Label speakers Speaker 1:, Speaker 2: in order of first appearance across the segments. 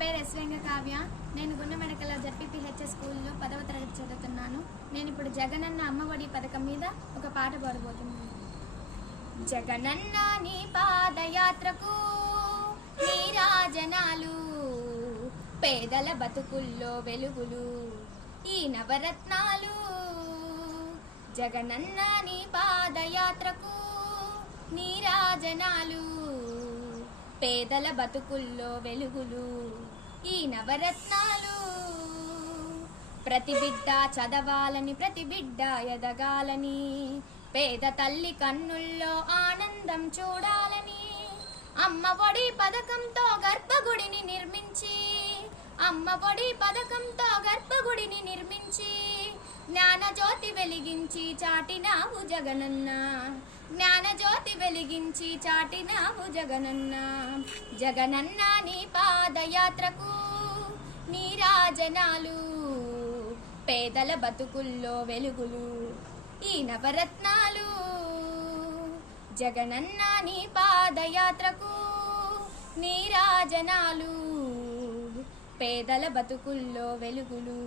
Speaker 1: పేరు ఎస్వేంగ కావ్య నేను గుండెమెడకల జడ్పీపీహెచ్ఎస్ స్కూల్లో పదవ తరగతి చదువుతున్నాను. నేను ఇప్పుడు జగనన్న అమ్మఒడి పథకం మీద ఒక పాట పాడబోతున్నాను. జగనన్న నీ పాదయాత్రకు నీ రాజనాలు పేదల బతుకుల్లో వెలుగులు ఈ నవరత్నాలు. జగనన్న నీ పాదయాత్రకు నీ రాజనాలు పేదల బతుకుల్లో వెలుగులు ఈ నవరత్నాలు. ప్రతి బిడ్డ చదవాలని ప్రతి బిడ్డ ఎదగాలని పేద తల్లి కన్నుల్లో ఆనందం చూడాలని అమ్మ ఒడి పథకంతో గర్భగుడిని నిర్మించి అమ్మ ఒడి పథకంతో గర్భగుడిని నిర్మించి జ్ఞానజ్యోతి వెలిగించి చాటినావు జగనన్న. జ్ఞానజ్యోతి వెలిగించి చాటినావు జగనన్న. జగనన్న నీ పాదయాత్రకు నీ రాజనాలు పేదల బతుకుల్లో వెలుగులు ఈ నవరత్నాలు. జగనన్న నీ పాదయాత్రకు నీ రాజనాలు పేదల బతుకుల్లో వెలుగులు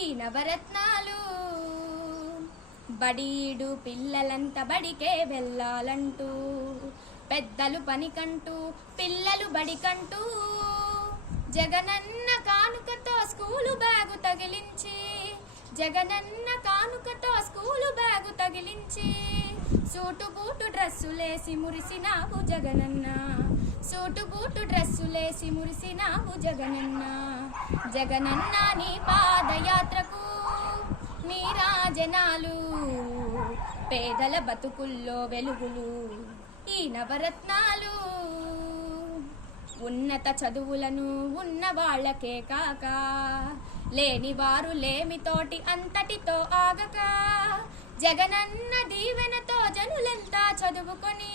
Speaker 1: ఈ నవరత్నాలు. బడీడు పిల్లలంతా బడికే వెళ్ళాలంటూ పెద్దలు పనికంటూ పిల్లలు బడికంటూ జగనన్న కానుకతో స్కూలు బ్యాగు తగిలించి జగనన్న కానుకతో స్కూలు బ్యాగు తగిలించి సూటు బూటు డ్రెస్సులేసి మురిసినావు జగనన్న. సూటు బూటు డ్రెస్సులేసి మురిసినావు జగనన్నా. జగనన్న నీ పాదయాత్రకు నీ రాజనాలు పేదల బతుకుల్లో వెలుగులు ఈ నవరత్నాలు. ఉన్నత చదువులను ఉన్న వాళ్ళకే కాక లేని వారు లేమి తోటి అంతటితో ఆగక జగనన్న దీవెనతో జనులంతా చదువుకొని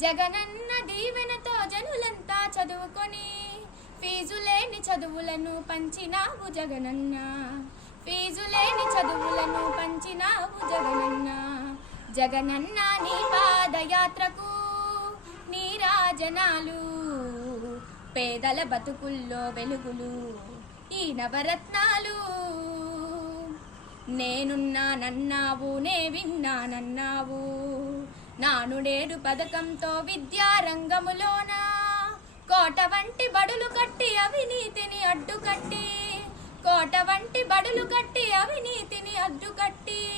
Speaker 1: జగనన్న దీవెనతో జనులంతా చదువుకొని ఫీజు లేని చదువులను పంచినావు జగనన్న ఫీజు లేని చదువులను పంచినావు జగనన్న జగనన్న నీ పాదయాత్రకు నీ రాజనాలు పేదల బతుకుల్లో వెలుగులు ఈ నవరత్నాలు. నేనున్నానన్నావు నే విన్నానన్నావు. నానుడేడు పథకంతో విద్యారంగములోనా? కోట వంటి బడులు కట్టి అవినీతిని అడ్డుకట్టి కోట వంటి బడులు కట్టి అవినీతిని అడ్డుకట్టి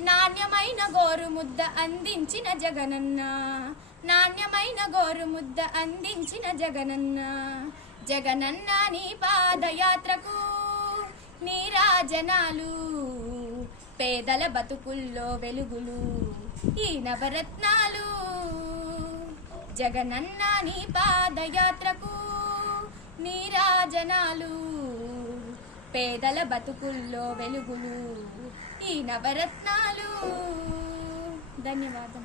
Speaker 1: నాణ్యమైన గోరుముద్ద అందించిన జగనన్న. నాణ్యమైన గోరుముద్ద అందించిన జగనన్న. జగనన్న నీ పాదయాత్రకు నీ రాజనాలు. పేదల బతుకుల్లో వెలుగులు. ఈ నవరత్న జగనన్న నీ పాదయాత్రకు నీ రాజనాలు పేదల బతుకుల్లో వెలుగులు ఈ నవరత్నాలు. ధన్యవాదం